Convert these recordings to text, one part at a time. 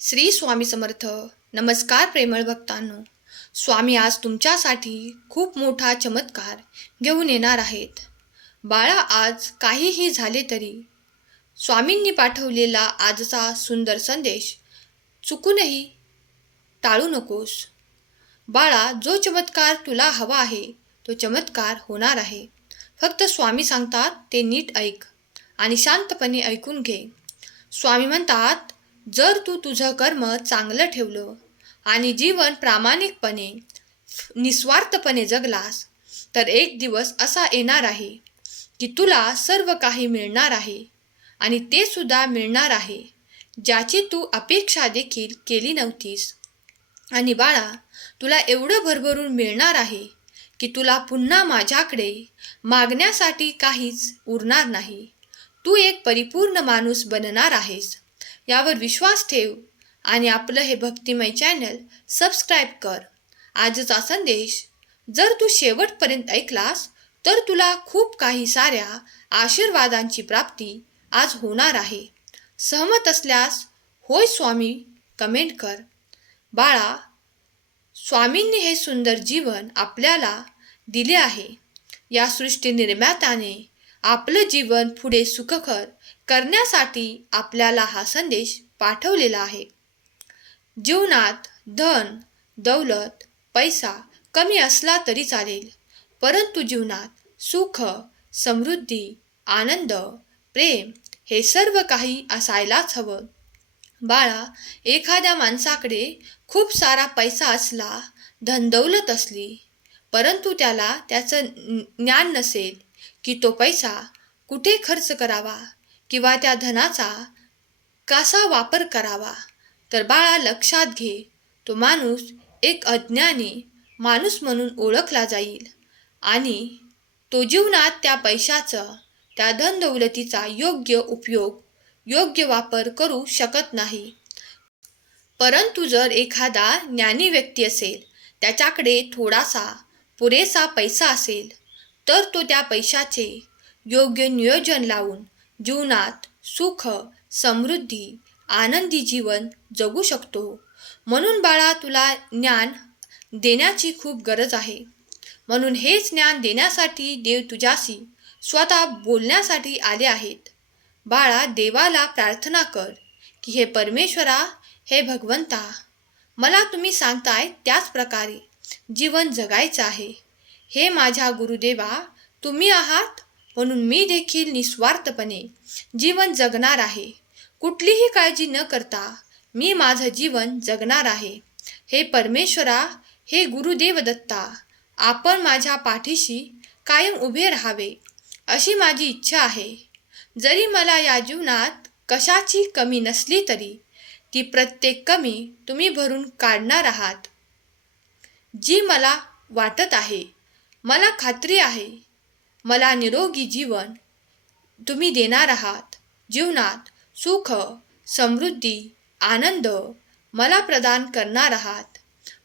श्री स्वामी समर्थ. नमस्कार प्रेमळ भक्तांनो. स्वामी आज तुमच्यासाठी खूप मोठा चमत्कार घेऊन येणार आहेत. बाळा आज काहीही झाले तरी स्वामींनी पाठवलेला आजचा सुंदर संदेश चुकूनही टाळू नकोस. बाळा जो चमत्कार तुला हवा आहे तो चमत्कार होणार आहे. फक्त स्वामी सांगतात ते नीट ऐक आणि शांतपणे ऐकून घे. स्वामी म्हणतात जर तू तुझं कर्म चांगलं ठेवलं आणि जीवन प्रामाणिकपणे निस्वार्थपणे जगलास तर एक दिवस असा येणार आहे की तुला सर्व काही मिळणार आहे आणि ते सुद्धा मिळणार आहे ज्याची तू अपेक्षा देखील केली नव्हतीस. आणि बाळा तुला एवढं भरभरून मिळणार आहे की तुला पुन्हा माझ्याकडे मागण्यासाठी काहीच उरणार नाही. तू एक परिपूर्ण माणूस बनणार आहेस. यावर विश्वास ठेव आणि आपलं हे भक्तिमय चॅनल सबस्क्राईब कर. आजचा संदेश जर तू शेवटपर्यंत ऐकलास तर तुला खूप काही साऱ्या आशीर्वादांची प्राप्ती आज होणार आहे. सहमत असल्यास होय स्वामी कमेंट कर. बाळा स्वामींनी हे सुंदर जीवन आपल्याला दिले आहे. या सृष्टी निर्मात्याने आपलं जीवन पुढे सुखकर करण्यासाठी आपल्याला हा संदेश पाठवलेला आहे. जीवनात धन दौलत पैसा कमी असला तरी चालेल परंतु जीवनात सुख समृद्धी आनंद प्रेम हे सर्व काही असायलाच हवं. बाळा एखाद्या माणसाकडे खूप सारा पैसा असला धनदौलत असली परंतु त्याला त्याचं ज्ञान नसेल की तो पैसा कुठे खर्च करावा किंवा त्या धनाचा कसा वापर करावा? तर बाळा लक्षात घे तो माणूस एक अज्ञानी माणूस म्हणून ओळखला जाईल. आणि तो जीवनात त्या पैशाचं त्या धनदौलतीचा योग्य उपयोग योग्य वापर करू शकत नाही. परंतु जर एखादा ज्ञानी व्यक्ती असेल त्याच्याकडे थोडासा पुरेसा पैसा असेल तर तो त्या पैशाचे योग्य नियोजन लावून जीवनात सुख समृद्धी आनंदी जीवन जगू शकतो. म्हणून बाळा तुला ज्ञान देण्याची खूप गरज आहे. म्हणून हेच ज्ञान देण्यासाठी देव तुझ्याशी स्वतः बोलण्यासाठी आले आहेत. बाळा देवाला प्रार्थना कर की हे परमेश्वरा हे भगवंता मला तुम्ही सांगताय त्याच प्रकारे जीवन जगायचं आहे. हे माझ्या गुरुदेवा तुम्ही आहात म्हणून मी देखील निस्वार्थपणे जीवन जगणार आहे. कुठलीही काळजी न करता मी माझं जीवन जगणार आहे. हे परमेश्वरा हे गुरुदेव दत्ता आपण माझ्या पाठीशी कायम उभे राहावे अशी माझी इच्छा आहे. जरी मला या जीवनात कशाची कमी नसली तरी ती प्रत्येक कमी तुम्ही भरून काढणार आहात जी मला वाटत आहे. मला खात्री आहे. मला निरोगी जीवन. तुम्ही देणार आहात. जीवनात सुख समृद्धी आनंद मला प्रदान करणार आहात.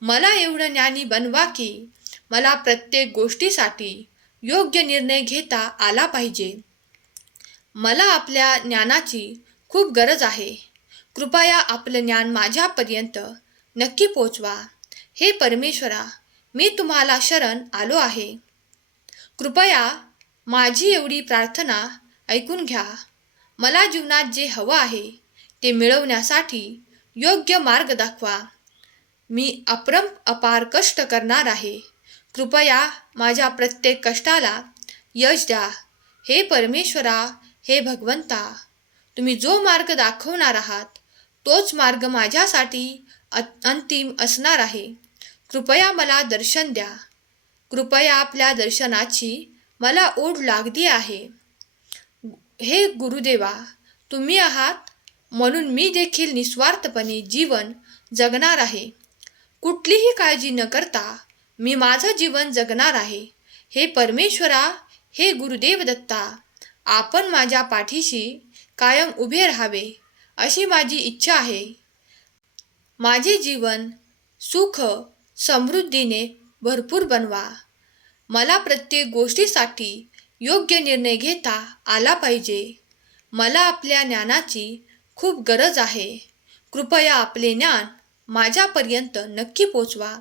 मला एवढं ज्ञानी बनवा की मला प्रत्येक गोष्टीसाठी योग्य निर्णय घेता आला पाहिजे. मला आपल्या ज्ञानाची खूप गरज आहे. कृपया आपलं ज्ञान माझ्यापर्यंत नक्की पोचवा. हे परमेश्वरा मी तुम्हाला शरण आलो आहे. कृपया माझी एवढी प्रार्थना ऐकून घ्या. मला जीवनात जे हवं आहे ते मिळवण्यासाठी योग्य मार्ग दाखवा. मी अप्रम अपार कष्ट करणार आहे. कृपया माझ्या प्रत्येक कष्टाला यश द्या. हे परमेश्वरा हे भगवंता तुम्ही जो मार्ग दाखवणार आहात तोच मार्ग माझ्यासाठी अंतिम असणार आहे. कृपया मला दर्शन द्या. कृपया आपल्या दर्शनाची मला ओढ लागली आहे. हे गुरुदेवा तुम्ही आहात म्हणून मी देखील निस्वार्थपणे जीवन जगणार आहे. कुठलीही काळजी न करता मी माझं जीवन जगणार आहे. हे परमेश्वरा हे गुरुदेव दत्ता आपण माझ्या पाठीशी कायम उभे राहावे अशी माझी इच्छा आहे. माझे जीवन सुख समृद्धीने भरपूर बनवा. मला प्रत्येक गोष्टीसाठी योग्य निर्णय घेता आला पाहिजे. मला आपल्या ज्ञानाची खूप गरज आहे. कृपया आपले ज्ञान माझ्यापर्यंत नक्की पोचवा.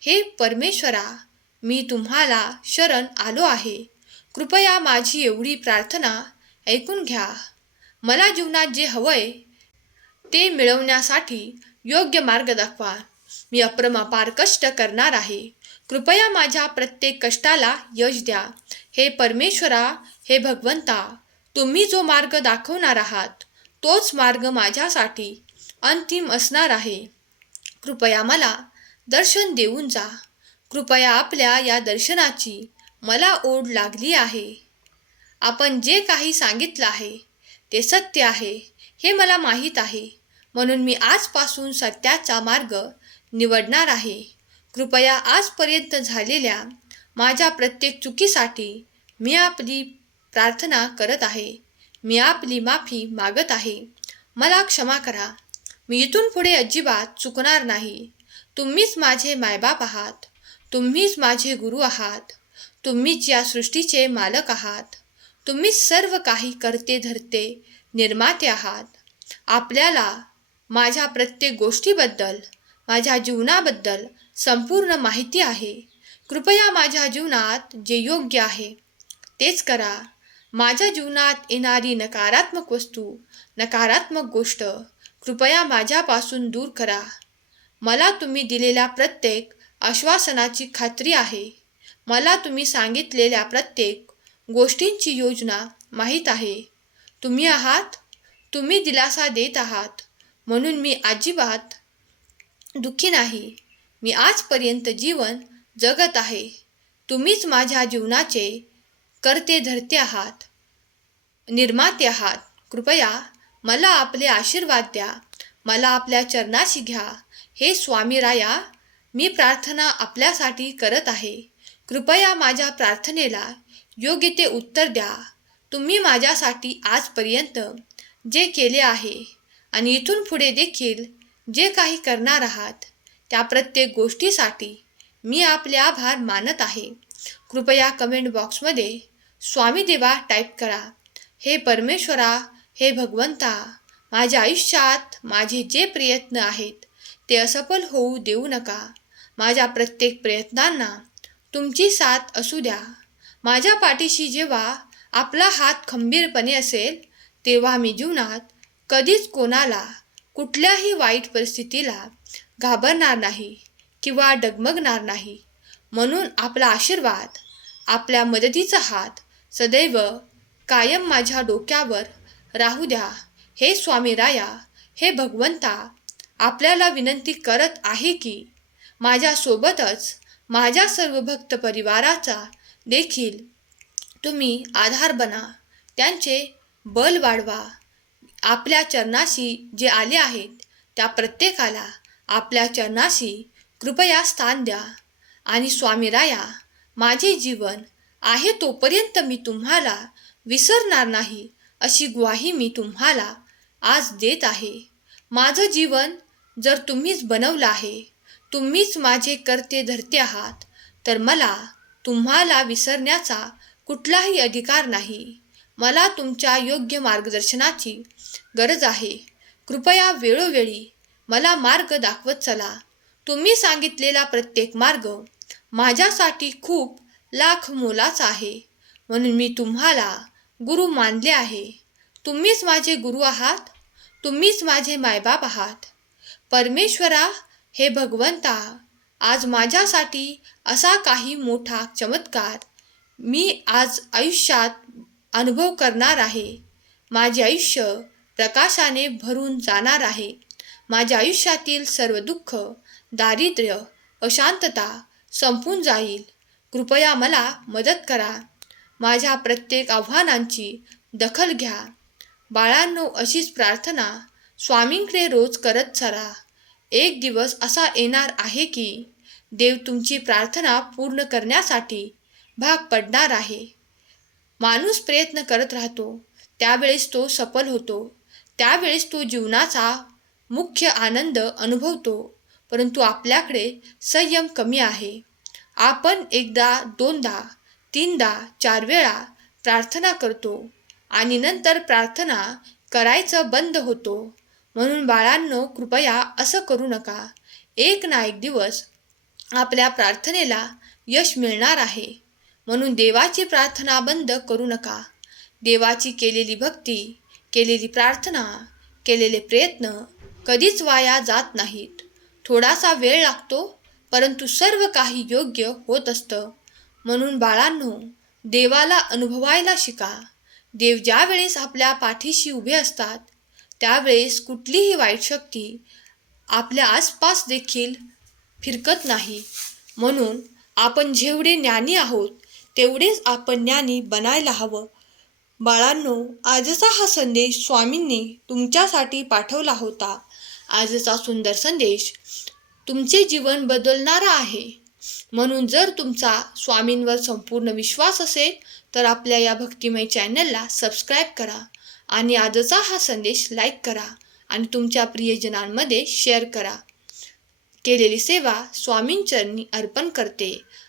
हे परमेश्वरा मी तुम्हाला शरण आलो आहे. कृपया माझी एवढी प्रार्थना ऐकून घ्या. मला जीवनात जे हवंय ते मिळवण्यासाठी योग्य मार्ग दाखवा. मी अप्रमापार कष्ट करणार आहे. कृपया माझ्या प्रत्येक कष्टाला यश द्या. हे परमेश्वरा हे भगवंता तुम्ही जो मार्ग दाखवणार आहात तोच मार्ग माझ्यासाठी अंतिम असणार आहे. कृपया मला दर्शन देऊन जा. कृपया आपल्या या दर्शनाची मला ओढ लागली आहे. आपण जे काही सांगितलं आहे ते सत्य आहे हे मला माहीत आहे. म्हणून मी आजपासून सत्याचा मार्ग निवडणार आहे. कृपया आजपर्यंत झालेल्या माझ्या प्रत्येक चुकीसाठी मी आपली प्रार्थना करत आहे. मी आपली माफी मागत आहे. मला क्षमा करा. मी इथून पुढे अजिबात चुकणार नाही. तुम्हीच माझे मायबाप आहात. तुम्हीच माझे गुरु आहात. तुम्हीच या सृष्टीचे मालक आहात. तुम्हीच सर्व काही करते धरते निर्माते आहात. आपल्याला माझ्या प्रत्येक गोष्टीबद्दल माझ्या जीवनाबद्दल संपूर्ण माहिती आहे. कृपया माझ्या जीवनात जे योग्य आहे तेच करा. माझ्या जीवनात येणारी नकारात्मक वस्तू नकारात्मक गोष्ट कृपया माझ्यापासून दूर करा. मला तुम्ही दिलेल्या प्रत्येक आश्वासनाची खात्री आहे. मला तुम्ही सांगितलेल्या प्रत्येक गोष्टींची योजना माहीत आहे. तुम्ही आहात तुम्ही दिलासा देत आहात म्हणून मी अजिबात दुःखी नाही. मी आजपर्यंत जीवन जगत आहे. तुम्हीच माझ्या जीवनाचे करते धरते आहात. निर्माते आहात. कृपया मला आपले आशीर्वाद द्या. मला आपल्या चरणाशी घ्या. हे स्वामी राया मी प्रार्थना आपल्यासाठी करत आहे. कृपया माझ्या प्रार्थनेला योग्य ते उत्तर द्या. तुम्ही माझ्यासाठी आजपर्यंत जे केले आहे आणि इथून पुढे देखील जे काही करणार आहात त्या प्रत्येक गोष्टीसाठी मी आपले आभार मानत आहे. कृपया कमेंट बॉक्समध्ये स्वामी देवा टाईप करा. हे परमेश्वरा हे भगवंता माझ्या आयुष्यात माझे जे प्रयत्न आहेत ते असफल होऊ देऊ नका. माझ्या प्रत्येक प्रयत्नांना तुमची साथ असू द्या. माझ्या पाठीशी जेव्हा आपला हात खंबीरपणे असेल तेव्हा मी जीवनात कधीच कोणाला कुठल्याही वाईट परिस्थितीला घाबरणार नाही किंवा डगमगणार नाही. म्हणून आपला आशीर्वाद आपल्या मदतीचा हात सदैव कायम माझ्या डोक्यावर राहू द्या. हे स्वामी राया हे भगवंता आपल्याला विनंती करत आहे की माझ्यासोबतच माझ्या सर्व भक्त परिवाराचा देखील तुम्ही आधार बना. त्यांचे बल वाढवा. आपल्या चरणाशी जे आले आहेत त्या प्रत्येकाला आपल्या चरणाशी कृपया स्थान द्या. आणि स्वामी राया माझे जीवन आहे तोपर्यंत मी तुम्हाला विसरणार नाही अशी ग्वाही मी तुम्हाला आज देत आहे. माझं जीवन जर तुम्हीच बनवलं आहे तुम्हीच माझे करते धरते आहात तर मला तुम्हाला विसरण्याचा कुठलाही अधिकार नाही. मला तुमच्या योग्य मार्गदर्शनाची गरज आहे. कृपया वेळोवेळी मला मार्ग दाखवत चला. तुम्ही सांगितलेला प्रत्येक मार्ग माझ्यासाठी खूप लाख मोलाचा आहे. म्हणून मी तुम्हाला गुरु मानले आहे. तुम्हीच माझे गुरु आहात. तुम्हीच माझे मायबाप आहात. परमेश्वरा हे भगवंता आज माझ्यासाठी असा काही मोठा चमत्कार मी आज आयुष्यात अनुभव करणार आहे. माझे आयुष्य प्रकाशाने भरून जाणार आहे. माझ्या आयुष्यातील सर्व दुःख दारिद्र्य अशांतता संपून जाईल. कृपया मला मदत करा. माझ्या प्रत्येक आव्हानांची दखल घ्या. बाळांनो अशीच प्रार्थना स्वामींकडे रोज करत सरा एक दिवस असा येणार आहे की देव तुमची प्रार्थना पूर्ण करण्यासाठी भाग पडणार आहे. माणूस प्रयत्न करत राहतो त्यावेळेस तो सफल होतो. त्यावेळेस तो जीवनाचा मुख्य आनंद अनुभवतो परंतु आपल्याकडे संयम कमी आहे. आपण एकदा दोनदा तीनदा चार वेळा प्रार्थना करतो आणि नंतर प्रार्थना करायचं बंद होतो. म्हणून बाळांनो कृपया असं करू नका. एक ना एक दिवस आपल्या प्रार्थनेला यश मिळणार आहे. म्हणून देवाची प्रार्थना बंद करू नका. देवाची केलेली भक्ती केलेली प्रार्थना केलेले प्रयत्न कधीच वाया जात नाहीत. थोडासा वेळ लागतो परंतु सर्व काही योग्य होत असतं. म्हणून बाळांनो देवाला अनुभवायला शिका. देव ज्या वेळेस आपल्या पाठीशी उभे असतात त्यावेळेस कुठलीही वाईट शक्ती आपल्या आसपास देखील फिरकत नाही. म्हणून आपण जेवढे ज्ञानी आहोत तेवढेच आपण ज्ञानी बनायला हवं. बाळांनो आजचा हा संदेश स्वामींनी तुमच्यासाठी पाठवला होता. आजचा सुंदर संदेश तुमचे जीवन बदलणारा आहे. म्हणून जर तुमचा स्वामींवर संपूर्ण विश्वास असेल तर आपल्या या भक्तिमय चॅनलला सबस्क्राईब करा आणि आजचा हा संदेश लाईक करा आणि तुमच्या प्रियजनांमध्ये शेअर करा. केलेली सेवा स्वामींचरणी अर्पण करते.